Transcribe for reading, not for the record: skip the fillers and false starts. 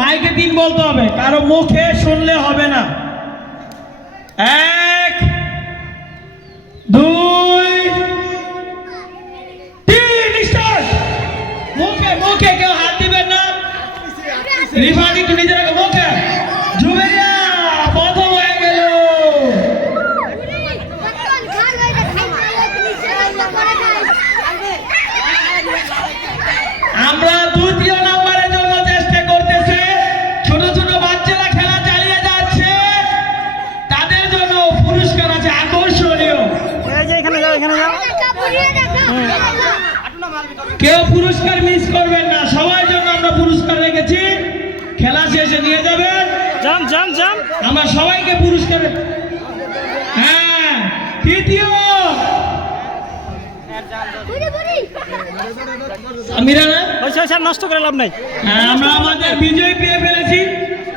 মাইকে 3 বলতে হবে, কারো মুখে শুনলে হবে না। 1 2 3 স্টার্ট। মুখে মুখে কেউ হাত দিবেন না, রিফার একটু নিজে রাখো মুখে। জুবেরিয়া প্রথম হয়ে গেল। আমরা দ্বিতীয় নম্বরের জন্য চেষ্টা করতেছি। ছোট ছোট বাচ্চারা খেলা চালিয়ে যাচ্ছে, তাদের জন্য পুরস্কার আছে আকর্ষণীয়। কেউ পুরস্কার মিস করবেন না, সবার জন্য আমরা পুরস্কার রেখেছি। খেলা শেষে নিয়ে যাবেন। আমরা সবাইকে পুরস্কার। হ্যাঁ, তৃতীয় নষ্ট করে লাভ নাই। আমরা আমাদের বিজয়ী